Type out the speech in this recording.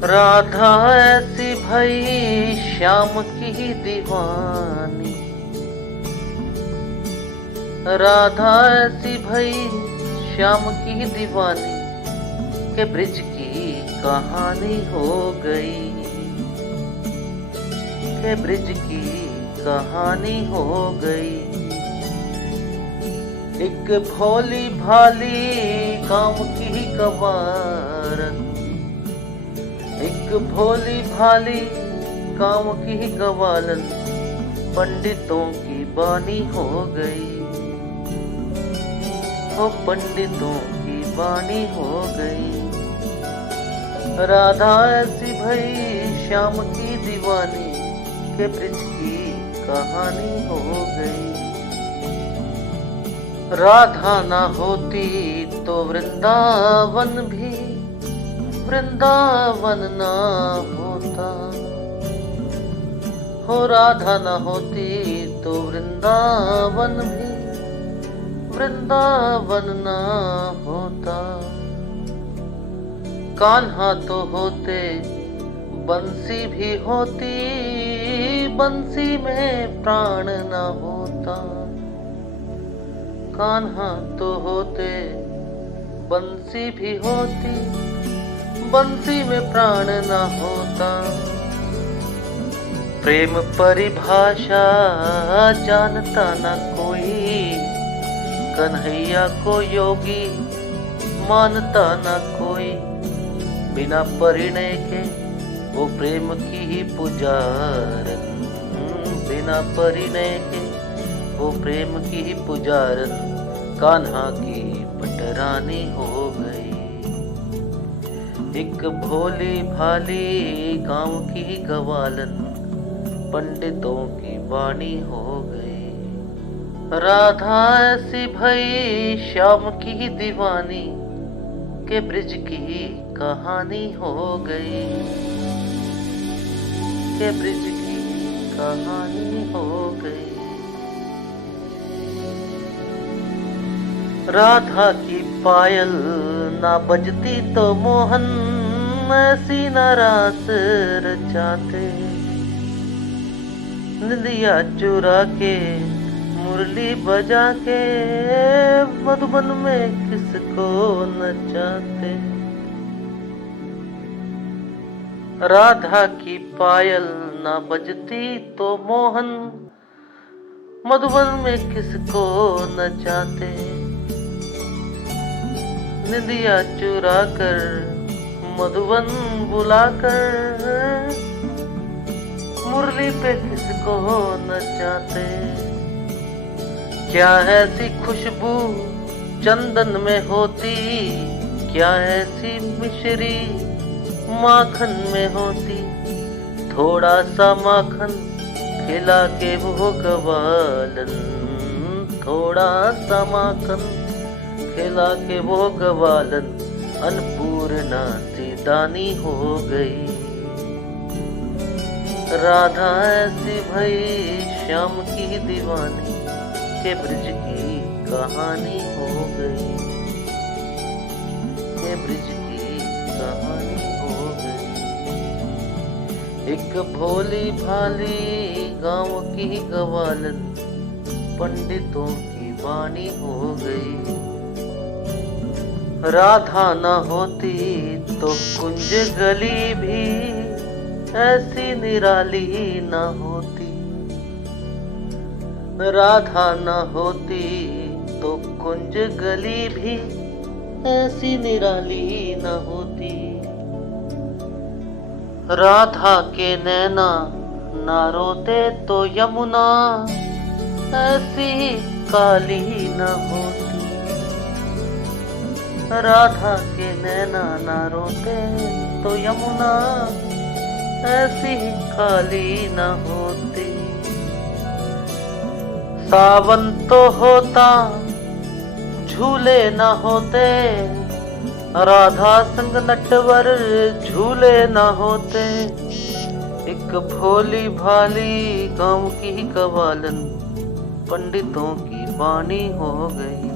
राधा ऐसी भई श्याम की दीवानी, राधा ऐसी भई श्याम की दीवानी के ब्रिज की कहानी हो गई, के ब्रिज की कहानी हो गई। एक भोली भाली गांव की गवारन, एक भोली भाली गांव की गवालन पंडितों की बानी हो गई, वो पंडितों की बानी हो गई। राधा ऐसी भई श्याम की दीवानी के ब्रिज की कहानी हो गई। राधा ना होती तो वृंदावन भी वृंदावन ना होता, हो राधा ना होती तो वृंदावन भी वृंदावन ना होता। कान्हा तो होते बंसी भी होती, बंसी में प्राण ना होता। कान्हा तो होते बंसी भी होती, बंसी में प्राण ना होता। प्रेम परिभाषा जानता ना कोई, कन्हैया को योगी मानता ना कोई। बिना परिणय के वो प्रेम की ही पुजारन, बिना परिणय के वो प्रेम की ही पुजारन कान्हा की पटरानी हो गई। एक भोली भाली गांव की गवालन पंडितों की वाणी हो गई। राधा ऐसी भई श्याम की दीवानी के ब्रिज की कहानी हो गई, के ब्रिज की कहानी हो गई। राधा की पायल ना बजती तो मोहन ऐसी न रास रचाते। निंदिया चुरा के मुरली बजा के मधुबन में किसको नचाते। राधा की पायल ना बजती तो मोहन मधुबन में किसको नचाते। निंदिया चुरा कर मधुबन बुलाकर मुरली पे किसको नचाते। क्या ऐसी खुशबू चंदन में होती, क्या ऐसी मिश्री माखन में होती। थोड़ा सा माखन खिला के वो गवालन, थोड़ा सा माखन खिला के वो गवालन अन्नपूर्णा सी दानी हो गई। राधा ऐसी भई श्याम की दीवानी के ब्रिज की कहानी हो गई, के ब्रिज की कहानी हो गई। एक भोली भाली गांव की गवालन पंडितों की वाणी हो गई। राधा न होती तो कुंज गली भी ऐसी निराली न होती। राधा न होती तो कुंज गली भी ऐसी निराली न होती। राधा के नैना ना रोते तो यमुना ऐसी काली न होती। राधा के नैना ना रोते तो यमुना ऐसी काली न होती। सावन तो होता झूले न होते, राधा संग नटवर झूले न होते। एक भोली भाली गांव की गवालन पंडितों की वाणी हो गई।